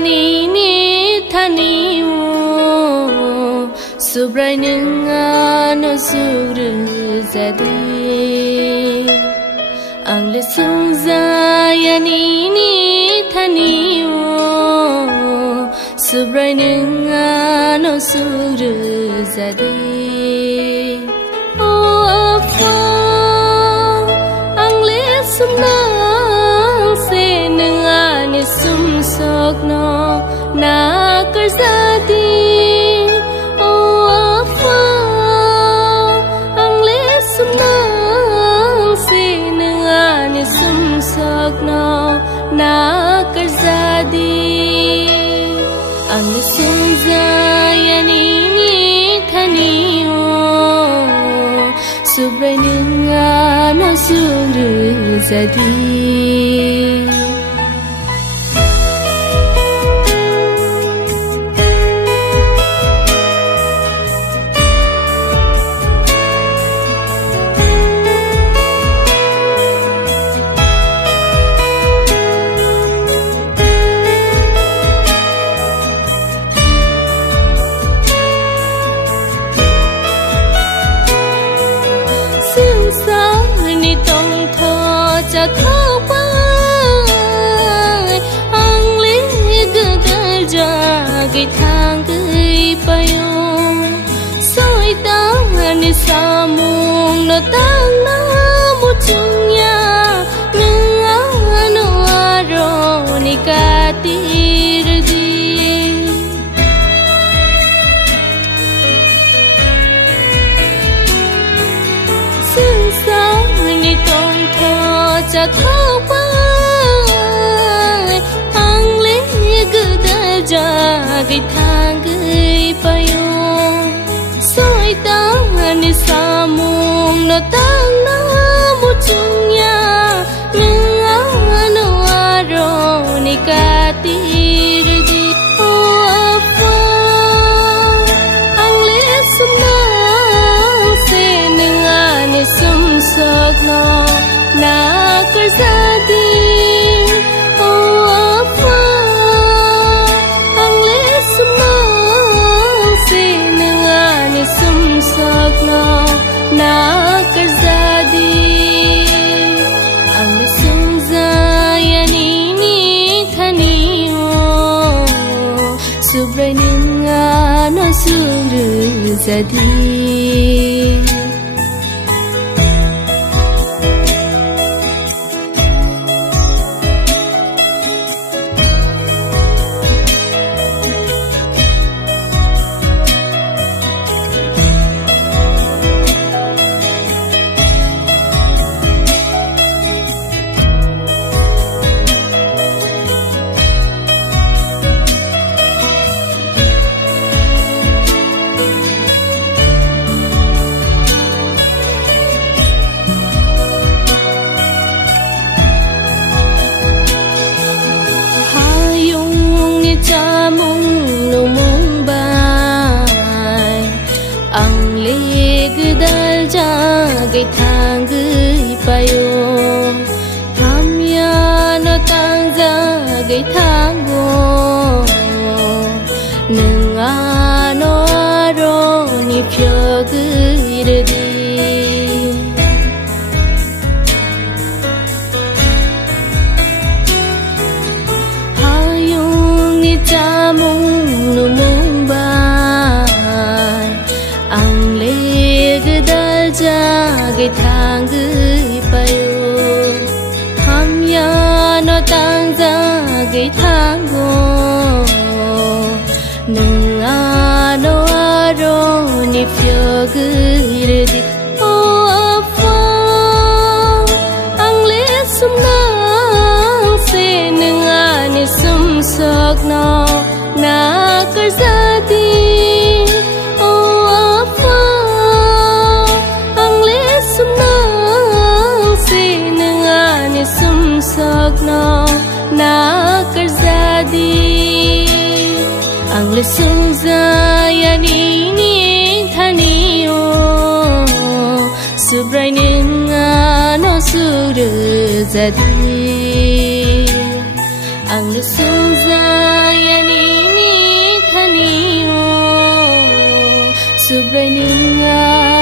nini thanio subrai ningano suru zadi angle sungzaya nini thanio subrai ningano suru zadi Sokno na kerzadi oh afa ang lesum nang sinengani sum sokno na kerzadi ang lesum zayani ni thanio subrai ningano suru zadi ni tongthung takhuk bai ang li gdal ja gi thang gi payong soi ta ni samung no tang na mu chunya nga no aro ni ka tir di ni tongthung takhuk bai ang li gdal ja gi thang gi payong soi ta ni samung no tang na mu chunya nga no aro ni ka tir di afa ang li sum na se ni sum sokno na kerzadi oh afa ang lesum nang sinengani sum sokno na kerzadi ang lesum zayani ni thanio subrai ningano suru zadi chamung no mung bai ang le gdal ja gai thang gi payo ham ya no tang ja gai thang go nanga no ro ni phyo gi re di chamung no mung bai ang le gdal ja gai thang gi payo ham ya no tang ja gai thang go nanga no aro ni phyo gi re di oh afa ang le sum na se nangani sum sokno na kerzadi oh afa ang lesum nang sinengani sum sokno na kerzadi ang lesum zayani ni thanio subrai ningano suru zadi ang lesum zayani subrai ninga